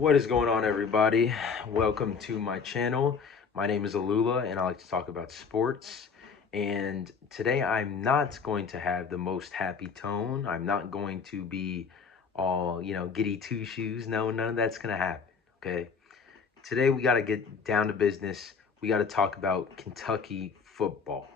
What is going on, everybody? Welcome to my channel. My name is Alula, and I like to talk about sports. And today I'm not going to have the most happy tone. I'm not going to be all, giddy two shoes. No, none of that's going to happen, okay? Today we got to get down to business. We got to talk about Kentucky football.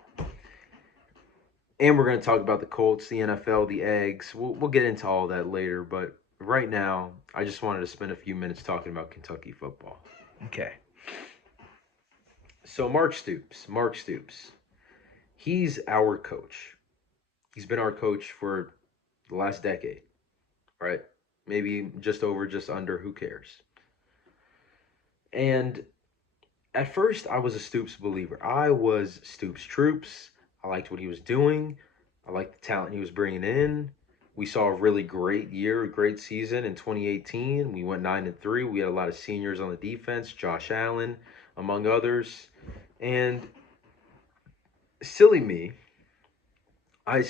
And we're going to talk about the Colts, the NFL, the eggs. We'll get into all that later, but right now, I just wanted to spend a few minutes talking about Kentucky football. Okay. So Mark Stoops, he's our coach. He's been our coach for the last decade, right? Maybe just over, just under, who cares? And at first, I was a Stoops believer. I was Stoops troops. I liked what he was doing. I liked the talent he was bringing in. We saw a really great year, a great season in 2018. We went 9-3. We had a lot of seniors on the defense, Josh Allen, among others. And silly me, I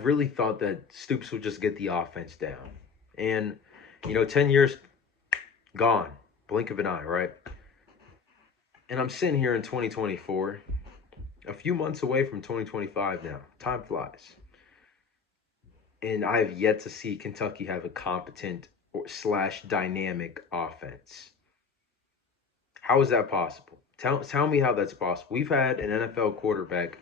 really thought that Stoops would just get the offense down. And 10 years gone, blink of an eye, right? And I'm sitting here in 2024, a few months away from 2025 now. Time flies. And I have yet to see Kentucky have a competent or slash dynamic offense. How is that possible? Tell me how that's possible. We've had an NFL quarterback,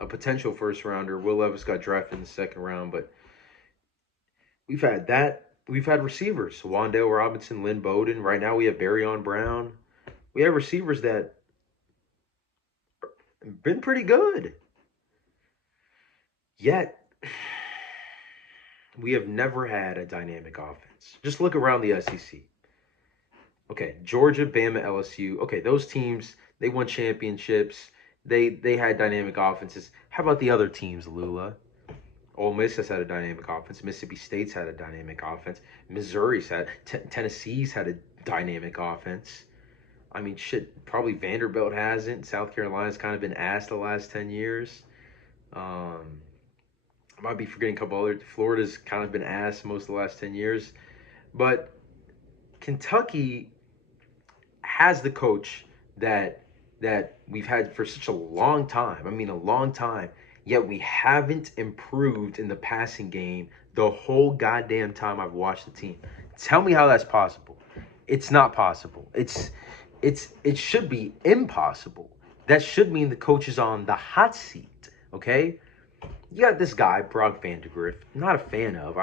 a potential first rounder. Will Levis got drafted in the second round, but we've had that. We've had receivers, Wandale Robinson, Lynn Bowden. Right now we have Barryon Brown. We have receivers that have been pretty good. Yet, we have never had a dynamic offense. Just look around the SEC. Okay, Georgia, Bama, LSU. Okay, those teams, they won championships. They had dynamic offenses. How about the other teams, Lula? Ole Miss has had a dynamic offense. Mississippi State's had a dynamic offense. Missouri's had, Tennessee's had a dynamic offense. I mean, shit, probably Vanderbilt hasn't. South Carolina's kind of been ass the last 10 years. I might be forgetting a couple other. Florida's kind of been ass most of the last 10 years. But Kentucky has the coach that we've had for such a long time. I mean, a long time. Yet we haven't improved in the passing game the whole goddamn time I've watched the team. Tell me how that's possible. It's not possible. It should be impossible. That should mean the coach is on the hot seat, okay? You got this guy, Brock Vandegrift, not a fan of.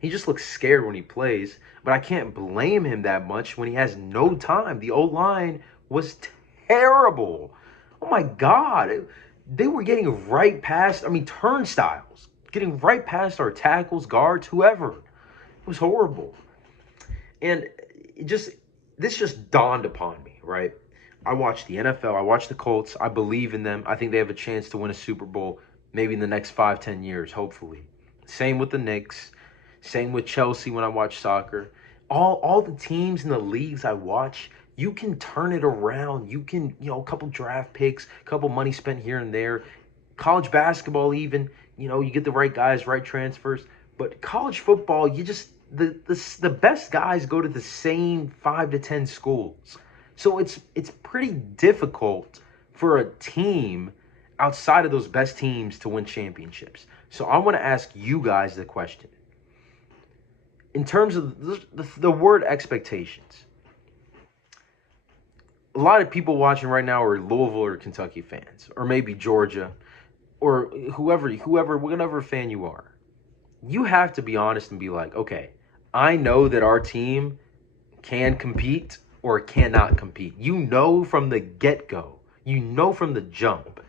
He just looks scared when he plays, but I can't blame him that much when he has no time. The O-line was terrible. Oh my God. They were getting right past, turnstiles, getting right past our tackles, guards, whoever. It was horrible. And this just dawned upon me, right? I watched the NFL. I watched the Colts. I believe in them. I think they have a chance to win a Super Bowl maybe in the next 5-10 years, hopefully. Same with the Knicks. Same with Chelsea when I watch soccer. All the teams in the leagues I watch, you can turn it around. You can, a couple draft picks, a couple money spent here and there. College basketball even, you get the right guys, right transfers. But college football, you just, the best guys go to the same 5 to 10 schools. So it's pretty difficult for a team outside of those best teams to win championships. So I want to ask you guys the question. In terms of the word expectations, a lot of people watching right now are Louisville or Kentucky fans, or maybe Georgia, or whatever fan you are. You have to be honest and be like, okay, I know that our team can compete or cannot compete. You know from the get-go. You know from the jump.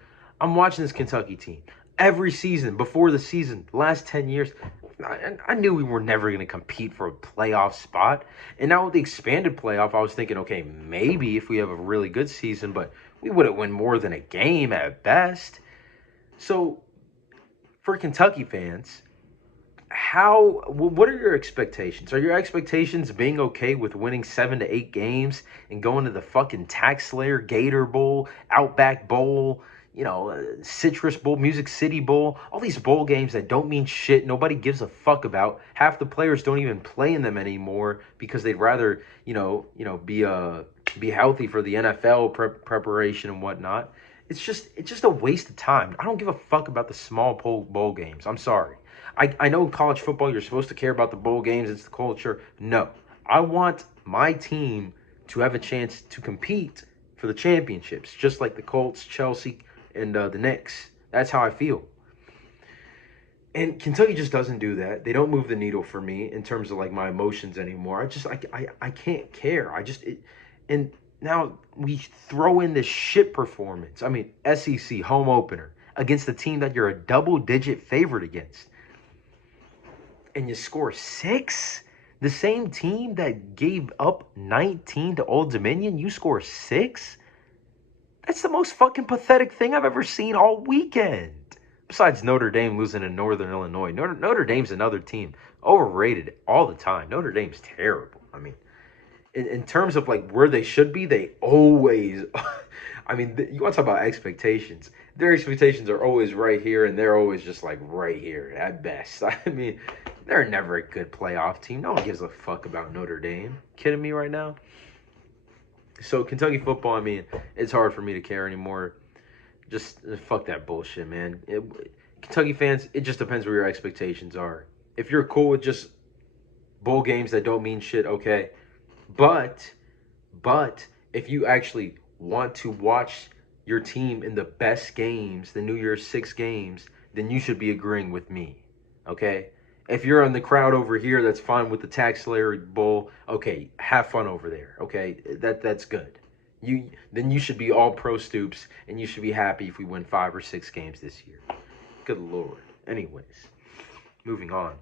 I'm watching this Kentucky team. Every season, before the season, the last 10 years, I knew we were never going to compete for a playoff spot. And now with the expanded playoff, I was thinking, okay, maybe if we have a really good season, but we wouldn't win more than a game at best. So for Kentucky fans, what are your expectations? Are your expectations being okay with winning 7 to 8 games and going to the fucking Tax Slayer, Gator Bowl, Outback Bowl, Citrus Bowl, Music City Bowl, all these bowl games that don't mean shit. Nobody gives a fuck about. Half the players don't even play in them anymore because they'd rather, be healthy for the NFL preparation and whatnot. It's just a waste of time. I don't give a fuck about the small bowl games. I'm sorry. I know in college football you're supposed to care about the bowl games. It's the culture. No, I want my team to have a chance to compete for the championships, just like the Colts, Chelsea, and the Knicks. That's how I feel. And Kentucky just doesn't do that. They don't move the needle for me in terms of like my emotions anymore. I can't care. And now we throw in this shit performance. I mean, SEC home opener against the team that you're a double-digit favorite against. And you score 6? The same team that gave up 19 to Old Dominion, you score 6? That's the most fucking pathetic thing I've ever seen all weekend. Besides Notre Dame losing to Northern Illinois. Notre Dame's another team. Overrated all the time. Notre Dame's terrible. I mean, in terms of like where they should be, they always... I mean, you want to talk about expectations. Their expectations are always right here, and they're always just like right here at best. I mean, they're never a good playoff team. No one gives a fuck about Notre Dame. Kidding me right now? So Kentucky football, I mean, it's hard for me to care anymore. Just fuck that bullshit, man. Kentucky fans, it just depends where your expectations are. If you're cool with just bowl games that don't mean shit, okay. But if you actually want to watch your team in the best games, the New Year's 6 games, then you should be agreeing with me, okay? If you're in the crowd over here, that's fine with the Tax Slayer Bowl. Okay, have fun over there. Okay, that's good. Then you should be all pro Stoops, and you should be happy if we win 5 or 6 games this year. Good Lord. Anyways, moving on.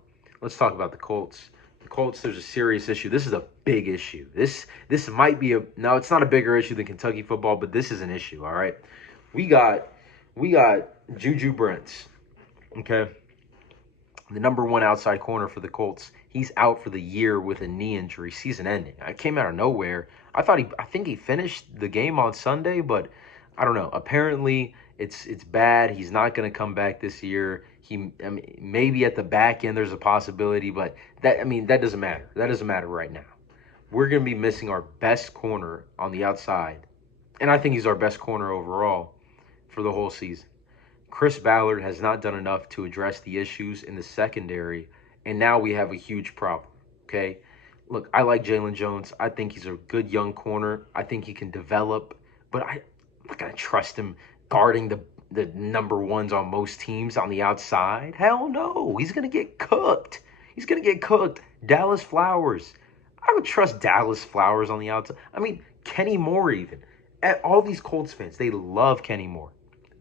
Let's talk about the Colts. The Colts, there's a serious issue. This is a big issue. This might be no, it's not a bigger issue than Kentucky football, but this is an issue. All right, we got JuJu Brents. Okay. The number 1 outside corner for the Colts. He's out for the year with a knee injury, season ending. It came out of nowhere. I think he finished the game on Sunday, but I don't know. Apparently, it's bad. He's not going to come back this year. Maybe at the back end there's a possibility, but that doesn't matter. That doesn't matter right now. We're going to be missing our best corner on the outside, and I think he's our best corner overall for the whole season. Chris Ballard has not done enough to address the issues in the secondary, and now we have a huge problem, okay? Look, I like Jalen Jones. I think he's a good young corner. I think he can develop, but I'm not going to trust him guarding the number ones on most teams on the outside. Hell no. He's going to get cooked. He's going to get cooked. Dallas Flowers. I would trust Dallas Flowers on the outside. I mean, Kenny Moore even. All these Colts fans, they love Kenny Moore.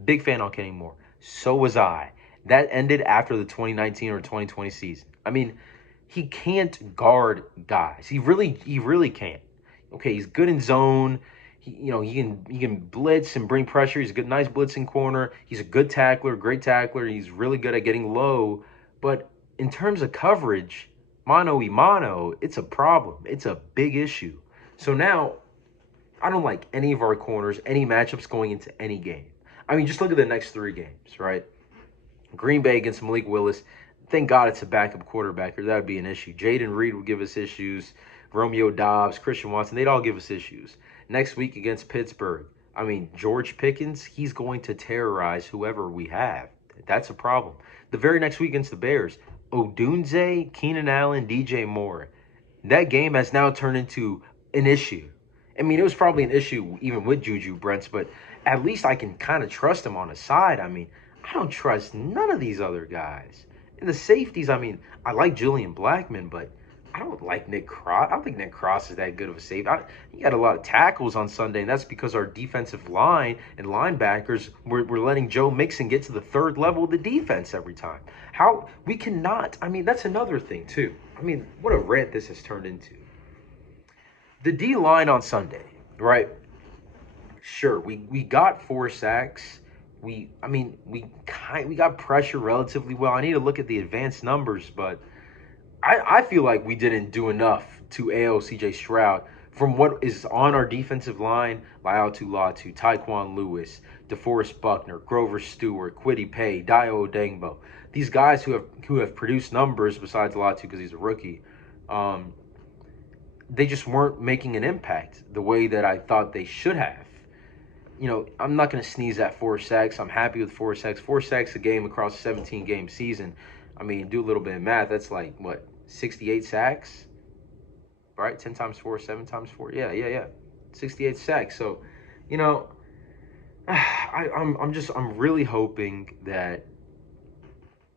Big fan on Kenny Moore. So was I. That ended after the 2019 or 2020 season. I mean, he can't guard guys. He really can't. Okay, he's good in zone. He can blitz and bring pressure. He's a good, nice blitzing corner. He's a good tackler, great tackler. He's really good at getting low. But in terms of coverage, mano y mano, it's a problem. It's a big issue. So now, I don't like any of our corners, any matchups going into any game. I mean, just look at the next 3 games, right? Green Bay against Malik Willis. Thank God it's a backup quarterback, or that would be an issue. Jaden Reed would give us issues. Romeo Dobbs, Christian Watson, they'd all give us issues. Next week against Pittsburgh. I mean, George Pickens, he's going to terrorize whoever we have. That's a problem. The very next week against the Bears, Odunze, Keenan Allen, DJ Moore. That game has now turned into an issue. I mean, it was probably an issue even with JuJu Brents, but at least I can kind of trust him on the side. I mean, I don't trust none of these other guys. And the safeties, I mean, I like Julian Blackman, but I don't like Nick Cross. I don't think Nick Cross is that good of a safety. He had a lot of tackles on Sunday, and that's because our defensive line and linebackers were letting Joe Mixon get to the 3rd level of the defense every time. How we cannot, I mean, that's another thing, too. I mean, what a rant this has turned into. The D-line on Sunday, right? Sure, we got 4 sacks. We got pressure relatively well. I need to look at the advanced numbers, but I feel like we didn't do enough to AO CJ Stroud. From what is on our defensive line, Laiatu Latu, Taekwon Lewis, DeForest Buckner, Grover Stewart, Kwity Paye, Dio Odengbo. These guys who have produced numbers besides Latu because he's a rookie, they just weren't making an impact the way that I thought they should have. You know, I'm not going to sneeze at 4 sacks. I'm happy with 4 sacks. 4 sacks a game across a 17-game season. I mean, do a little bit of math. That's like, what, 68 sacks? Right? 10 times 4, 7 times 4. Yeah. 68 sacks. So, you know, I'm really hoping that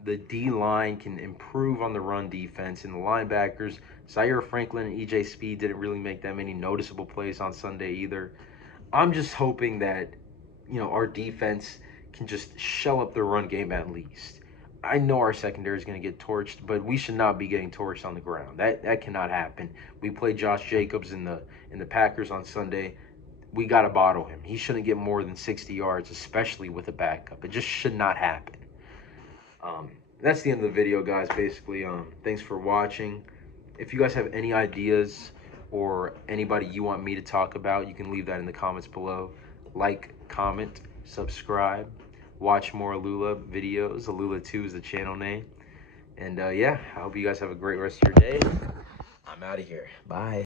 the D-line can improve on the run defense, and the linebackers, Zaire Franklin and EJ Speed, didn't really make that many noticeable plays on Sunday either. I'm just hoping that, you know, our defense can just shell up the run game at least. I know our secondary is going to get torched, but we should not be getting torched on the ground. That cannot happen. We played Josh Jacobs in the Packers on Sunday. We got to bottle him. He shouldn't get more than 60 yards, especially with a backup. It just should not happen. That's the end of the video, guys. Basically, thanks for watching. If you guys have any ideas or anybody you want me to talk about, you can leave that in the comments below. Like, comment, subscribe, watch more Alula videos. Alula2 is the channel name. And yeah, I hope you guys have a great rest of your day. I'm out of here. Bye.